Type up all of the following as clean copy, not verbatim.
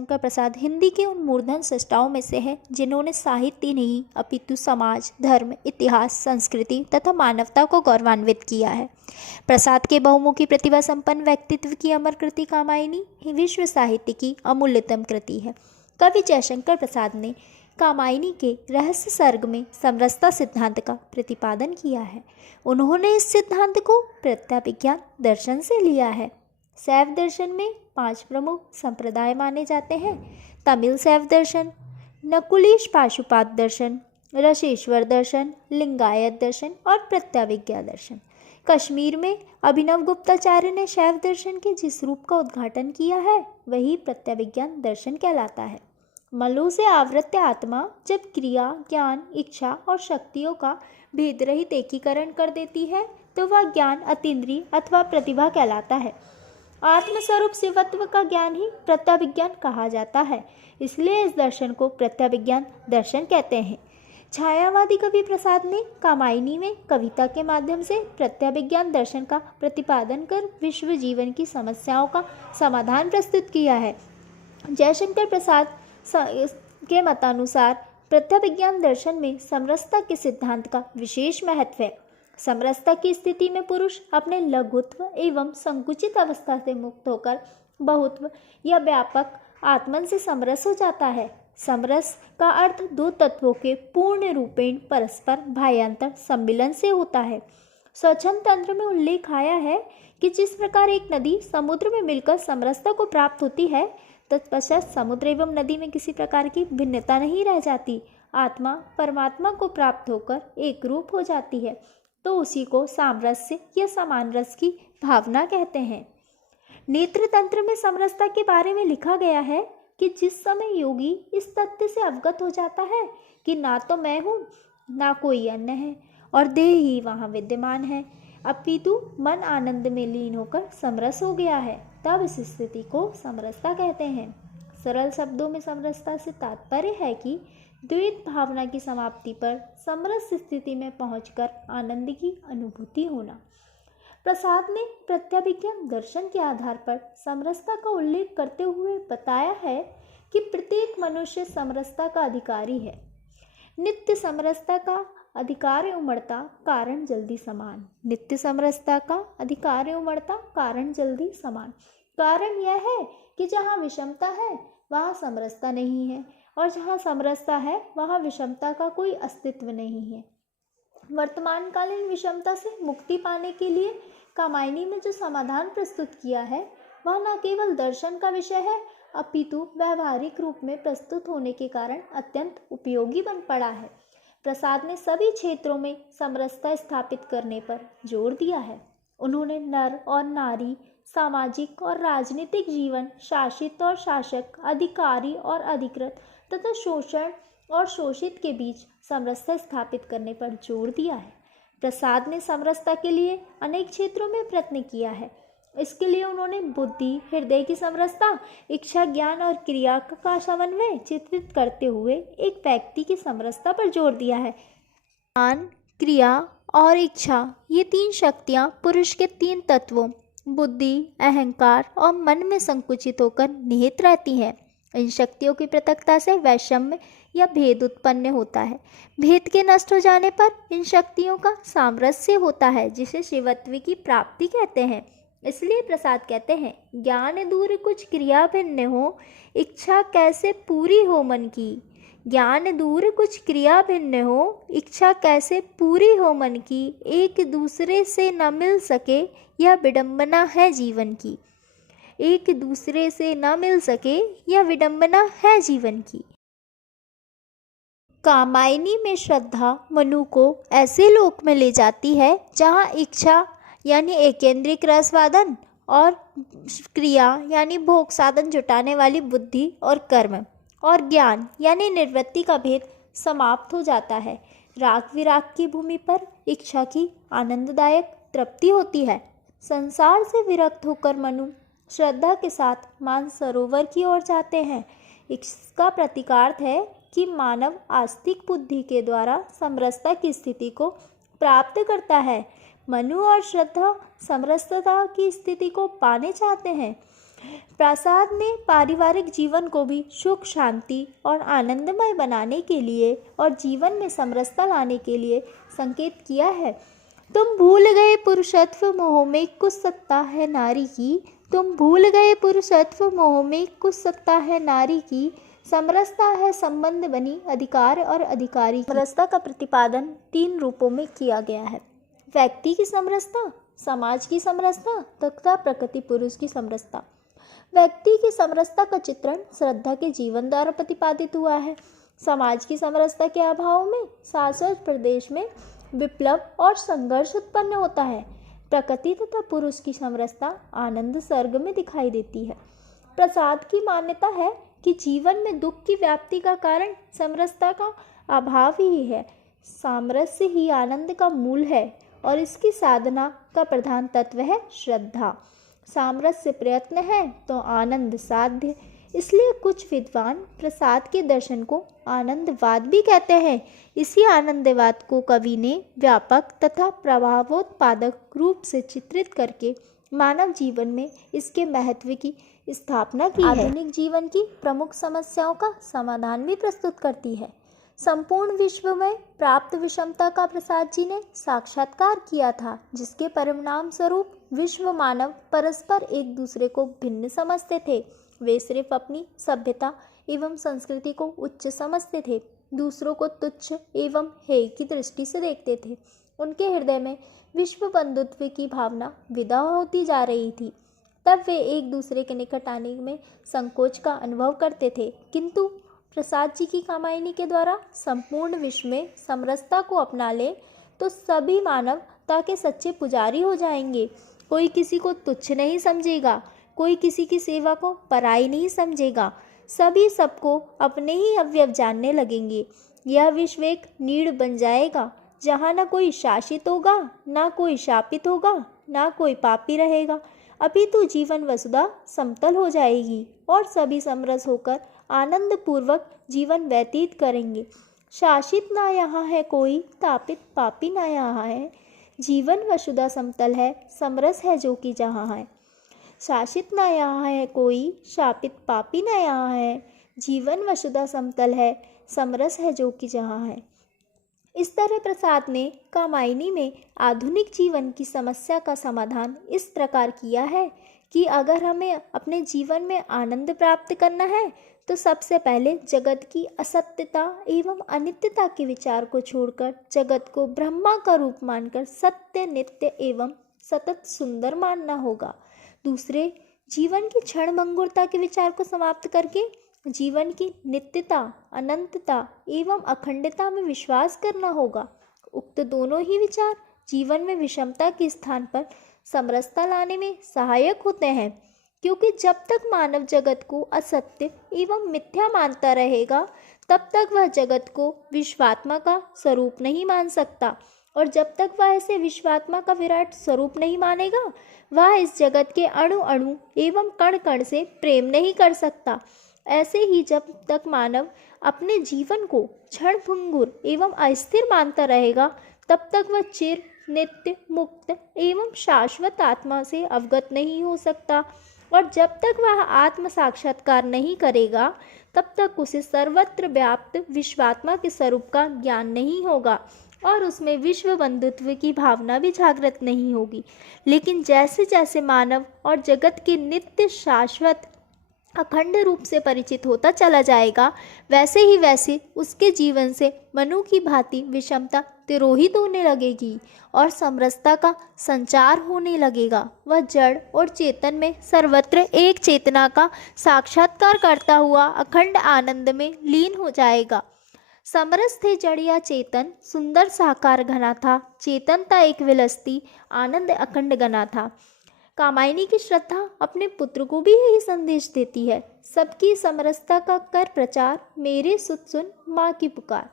जयशंकर प्रसाद हिंदी के उन मूर्धन सृष्टाओं में से हैं जिन्होंने साहित्य नहीं अपितु समाज, धर्म, इतिहास, संस्कृति तथा मानवता को गौरवान्वित किया है। प्रसाद के बहुमुखी प्रतिभा संपन्न व्यक्तित्व की अमर कृति कामायनी विश्व साहित्य की अमूल्यतम कृति है। कवि जयशंकर प्रसाद ने कामायनी के रहस्य सर्ग में समरसता सिद्धांत का प्रतिपादन किया है। उन्होंने इस सिद्धांत को प्रत्याभिज्ञान दर्शन से लिया है। शैव दर्शन में 5 प्रमुख संप्रदाय माने जाते हैं: तमिल शैव दर्शन, नकुलीश पाशुपात दर्शन, रसेश्वर दर्शन, लिंगायत दर्शन और प्रत्याभिज्ञा दर्शन। कश्मीर में अभिनव गुप्ताचार्य ने शैव दर्शन के जिस रूप का उद्घाटन किया है वही प्रत्याभिज्ञान दर्शन कहलाता है। मलों से आवृत्त आत्मा जब क्रिया, ज्ञान, इच्छा और शक्तियों का भेदरहित एकीकरण कर देती है तो वह ज्ञान अतीन्द्रिय अथवा प्रतिभा कहलाता है। आत्मस्वरूप शिवत्व का ज्ञान ही प्रत्याभिज्ञान कहा जाता है, इसलिए इस दर्शन को प्रत्याभिज्ञान दर्शन कहते हैं। छायावादी कवि प्रसाद ने कामायनी में कविता के माध्यम से प्रत्याभिज्ञान दर्शन का प्रतिपादन कर विश्व जीवन की समस्याओं का समाधान प्रस्तुत किया है। जयशंकर प्रसाद के मतानुसार प्रत्याभिज्ञान दर्शन में समरसता के सिद्धांत का विशेष महत्व है। समरसता की स्थिति में पुरुष अपने लघुत्व एवं संकुचित अवस्था से मुक्त होकर बहुत्व या व्यापक आत्मन से समरस हो जाता है। समरस का अर्थ 2 तत्वों के पूर्ण रूपेण परस्पर भायांतर सम्मिलन से होता है। स्वच्छंद तंत्र में उल्लेख आया है कि जिस प्रकार एक नदी समुद्र में मिलकर समरसता को प्राप्त होती है, तत्पश्चात समुद्र एवं नदी में किसी प्रकार की भिन्नता नहीं रह जाती। आत्मा परमात्मा को प्राप्त होकर एक रूप हो जाती है, तो उसी को सामरस्य या समान रस की भावना कहते हैं। नेत्र तंत्र में समरसता के बारे में लिखा गया है कि जिस समय योगी इस तथ्य से अवगत हो जाता है कि ना तो मैं हूँ, ना कोई अन्य है और देह ही वहाँ विद्यमान है, अपितु मन आनंद में लीन होकर समरस हो गया है, तब इस स्थिति को समरसता कहते हैं। सरल शब्दों में समरसता से तात्पर्य है कि द्वैत भावना की समाप्ति पर समरस स्थिति में पहुंचकर आनंद की अनुभूति होना। प्रसाद ने प्रत्याभिज्ञान दर्शन के आधार पर समरसता का उल्लेख करते हुए बताया है कि प्रत्येक मनुष्य समरसता का अधिकारी है। नित्य समरसता का अधिकार उमड़ता कारण जल्दी समान। नित्य समरसता का अधिकार उमड़ता कारण जल्दी समान। कारण यह है कि जहाँ विषमता है वहाँ समरसता नहीं है और जहाँ समरसता है वहाँ विषमता का कोई अस्तित्व नहीं है। वर्तमानकालीन विषमता से मुक्ति पाने के लिए कामायनी में जो समाधान प्रस्तुत किया है वह न केवल दर्शन का विषय है अपितु व्यावहारिक रूप में प्रस्तुत होने के कारण अत्यंत उपयोगी बन पड़ा है। प्रसाद ने सभी क्षेत्रों में समरसता स्थापित करने पर जोर दिया है। उन्होंने नर और नारी, सामाजिक और राजनीतिक जीवन, शासित और शासक, अधिकारी और अधिकृत तथा शोषण और शोषित के बीच समरसता स्थापित करने पर जोर दिया है। प्रसाद ने समरसता के लिए अनेक क्षेत्रों में प्रयत्न किया है। इसके लिए उन्होंने बुद्धि, हृदय की समरसता, इच्छा, ज्ञान और क्रिया का समन्वय चित्रित करते हुए एक व्यक्ति की समरसता पर जोर दिया है। ज्ञान, क्रिया और इच्छा ये 3 शक्तियाँ पुरुष के 3 तत्वों बुद्धि, अहंकार और मन में संकुचित होकर निहित रहती हैं। इन शक्तियों की पृथकता से वैषम्य या भेद उत्पन्न होता है। भेद के नष्ट हो जाने पर इन शक्तियों का सामरस्य होता है, जिसे शिवत्व की प्राप्ति कहते हैं। इसलिए प्रसाद कहते हैं, ज्ञान दूर कुछ क्रिया भिन्न हो, इच्छा कैसे पूरी हो मन की। ज्ञान दूर कुछ क्रिया भिन्न हो, इच्छा कैसे पूरी हो मन की। एक दूसरे से न मिल सके यह विडंबना है जीवन की। एक दूसरे से न मिल सके यह विडंबना है जीवन की। कामायनी में श्रद्धा मनु को ऐसे लोक में ले जाती है जहाँ इच्छा यानी एकेंद्रिक रसवादन और क्रिया यानी भोग साधन जुटाने वाली बुद्धि और कर्म और ज्ञान यानी निवृत्ति का भेद समाप्त हो जाता है। राग विराग की भूमि पर इच्छा की आनंददायक तृप्ति होती है। संसार से विरक्त होकर मनु श्रद्धा के साथ मानसरोवर की ओर जाते हैं। इसका प्रतीकार्थ है कि मानव आस्तिक बुद्धि के द्वारा समरसता की स्थिति को प्राप्त करता है। मनु और श्रद्धा समरसता की स्थिति को पाने चाहते हैं। प्रसाद ने पारिवारिक जीवन को भी सुख, शांति और आनंदमय बनाने के लिए और जीवन में समरसता लाने के लिए संकेत किया है। तुम भूल गए पुरुषत्व मोह में कुछ सत्ता है नारी की, तुम भूल गए पुरुषत्व मोह में कुछ सत्ता है नारी की, समरसता है संबंध बनी अधिकार और अधिकारी। समरसता का प्रतिपादन 3 रूपों में किया गया है: व्यक्ति की समरसता, समाज की समरसता तथा प्रकृति पुरुष की समरसता। व्यक्ति की समरसता का चित्रण श्रद्धा के जीवन द्वारा प्रतिपादित हुआ है। समाज की समरसता के अभाव में शाश्वत प्रदेश में विप्लव और संघर्ष उत्पन्न होता है। प्रकृति तथा पुरुष की समरसता आनंद सर्ग में दिखाई देती है। प्रसाद की मान्यता है कि जीवन में दुख की व्याप्ति का कारण समरसता का अभाव ही है। सामरस्य ही आनंद का मूल है और इसकी साधना का प्रधान तत्व है श्रद्धा। सामरस्य प्रयत्न है तो आनंद साध्य। इसलिए कुछ विद्वान प्रसाद के दर्शन को आनंदवाद भी कहते हैं। इसी आनंदवाद को कवि ने व्यापक तथा प्रभावोत्पादक रूप से चित्रित करके मानव जीवन में इसके महत्व की स्थापना की है। आधुनिक जीवन की प्रमुख समस्याओं का समाधान भी प्रस्तुत करती है। संपूर्ण विश्व में प्राप्त विषमता का प्रसाद जी ने साक्षात्कार किया था, जिसके परिणाम स्वरूप विश्व मानव परस्पर एक दूसरे को भिन्न समझते थे। वे सिर्फ अपनी सभ्यता एवं संस्कृति को उच्च समझते थे, दूसरों को तुच्छ एवं हेय की दृष्टि से देखते थे। उनके हृदय में विश्व बंधुत्व की भावना विदा होती जा रही थी। तब वे एक दूसरे के निकट आने में संकोच का अनुभव करते थे, किंतु प्रसाद जी की कामायनी के द्वारा संपूर्ण विश्व में समरसता को अपना ले तो सभी मानवता के सच्चे पुजारी हो जाएंगे। कोई किसी को तुच्छ नहीं समझेगा, कोई किसी की सेवा को पराई नहीं समझेगा, सभी सबको अपने ही अवयव जानने लगेंगे। यह विश्व एक नीड़ बन जाएगा जहाँ न कोई शासित होगा, ना कोई शापित होगा, ना कोई पापी रहेगा, अपितु जीवन वसुधा समतल हो जाएगी और सभी समरस होकर आनंद पूर्वक जीवन व्यतीत करेंगे। शासित ना यहाँ है कोई, तापित पापी ना यहाँ है, जीवन वसुधा समतल है, समरस है जो कि जहाँ है। शासित ना यहाँ है कोई, शापित पापी ना यहाँ है, जीवन वसुधा समतल है, समरस है जो कि जहाँ है। इस तरह प्रसाद ने कामायनी में आधुनिक जीवन की समस्या का समाधान इस प्रकार किया है कि अगर हमें अपने जीवन में आनंद प्राप्त करना है तो सबसे पहले जगत की असत्यता एवं अनित्यता के विचार को छोड़कर जगत को ब्रह्मा का रूप मानकर सत्य, नित्य एवं सतत सुंदर मानना होगा। दूसरे, जीवन की क्षणभंगुरता के विचार को समाप्त करके जीवन की नित्यता, अनंतता एवं अखंडता में विश्वास करना होगा। उक्त दोनों ही विचार जीवन में विषमता के स्थान पर समरसता लाने में सहायक होते हैं, क्योंकि जब तक मानव जगत को असत्य एवं मिथ्या मानता रहेगा तब तक वह जगत को विश्वात्मा का स्वरूप नहीं मान सकता, और जब तक वह इसे विश्वात्मा का विराट स्वरूप नहीं मानेगा वह इस जगत के अणु अणु एवं कण कण से प्रेम नहीं कर सकता। ऐसे ही जब तक मानव अपने जीवन को क्षणभंगुर एवं अस्थिर मानता रहेगा तब तक वह चिर, नित्य, मुक्त एवं शाश्वत आत्मा से अवगत नहीं हो सकता, और जब तक वह आत्म साक्षात्कार नहीं करेगा तब तक उसे सर्वत्र व्याप्त विश्वात्मा के स्वरूप का ज्ञान नहीं होगा और उसमें विश्व बंधुत्व की भावना भी जागृत नहीं होगी। लेकिन जैसे जैसे मानव और जगत के नित्य, शाश्वत, अखंड रूप से परिचित होता चला जाएगा वैसे ही वैसे उसके जीवन से मनु की भांति विषमता तिरोहित होने लगेगी और समरसता का संचार होने लगेगा। वह जड़ और चेतन में सर्वत्र एक चेतना का साक्षात्कार करता हुआ अखंड आनंद में लीन हो जाएगा। समरस थे जड़ या चेतन, सुंदर साकार घना था, चेतनता एक विलसती, आनंद अखंड घना था। कामायनी की श्रद्धा अपने पुत्र को भी यही संदेश देती है। सबकी समरसता का कर प्रचार, मेरे सुत सुन माँ की पुकार।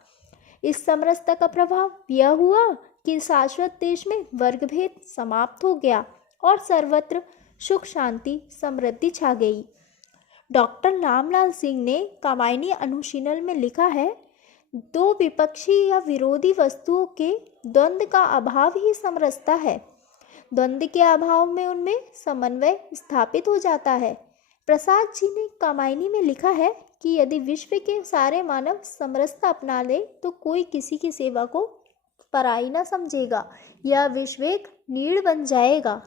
इस समरसता का प्रभाव यह हुआ कि शाश्वत देश में वर्गभेद समाप्त हो गया और सर्वत्र सुख, शांति, समृद्धि छा गई। डॉक्टर रामलाल सिंह ने कामायनी अनुशीलन में लिखा है, दो विपक्षी या विरोधी वस्तुओं के द्वंद्व का अभाव ही समरसता है। द्वंद्व के अभाव में उनमें समन्वय स्थापित हो जाता है। प्रसाद जी ने कामायनी में लिखा है कि यदि विश्व के सारे मानव समरसता अपना ले तो कोई किसी की सेवा को पराई न समझेगा। यह विश्व एक नीड़ बन जाएगा।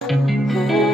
Oh